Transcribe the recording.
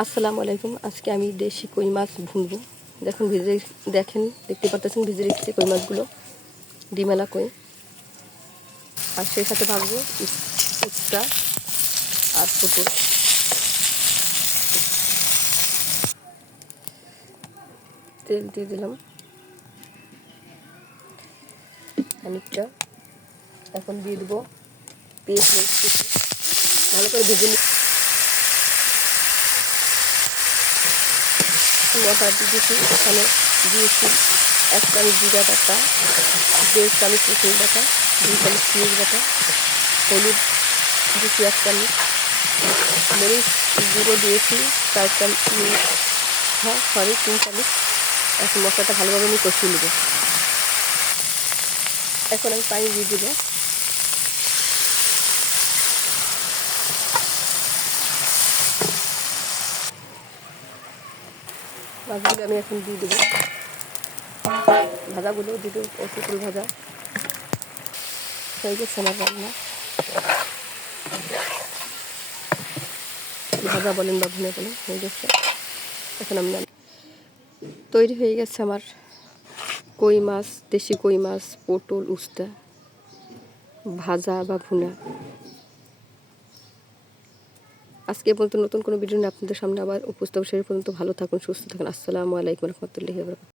আসসালামু আলাইকুম। আজকে আমি দেশি কই মাছ ভুনবো। দেখতে পারতেছেন ভিজে রেখেছি কই মাছগুলো, ডিমেলা কই। আর সেই সাথে ভাজবো উস্তা আর পটল। তেল দিয়ে দিলাম খানিকটা। এখন দিয়ে দেবো পেঁয়াজ ভালো করে ভেজে মশলা দিয়েছি। এখানে দিয়েছি 1 চামচ জিরা বাটা, 1.5 চামচ রসুন বাটা, 2 চামচ পেঁয়াজ বাটা, হলুদ দিয়েছি 1 চামচ, মরিচ গুঁড়ো দিয়েছি 4 চামচ, 3 চামচ। এখন মশলাটা ভালোভাবে আমি কষিয়ে নেব। এখন আমি পানি দিয়ে দেবো। মাছগুলো আমি এখন দিয়ে দেবো, ভাজাগুলো দিয়ে দেবো, পটল ভাজা হয়ে গেছে আমার রান্না। ভাজা বলেন বা ভুনে বলেন, হয়ে গেছে। এখন আমি তৈরি হয়ে গেছে আমার কই মাছ, দেশি কই মাছ, পটল, উস্তা ভাজা বা ভুনা। আজকে পর্যন্ত নতুন কোনো ভিডিও নিয়ে আপনাদের সামনে আবার উপস্থিত। সেই পর্যন্ত ভালো থাকুন, সুস্থ থাকুন। আসসালামু আলাইকুম রহমতুল্লাহি ওয়া বারাকাতুহু।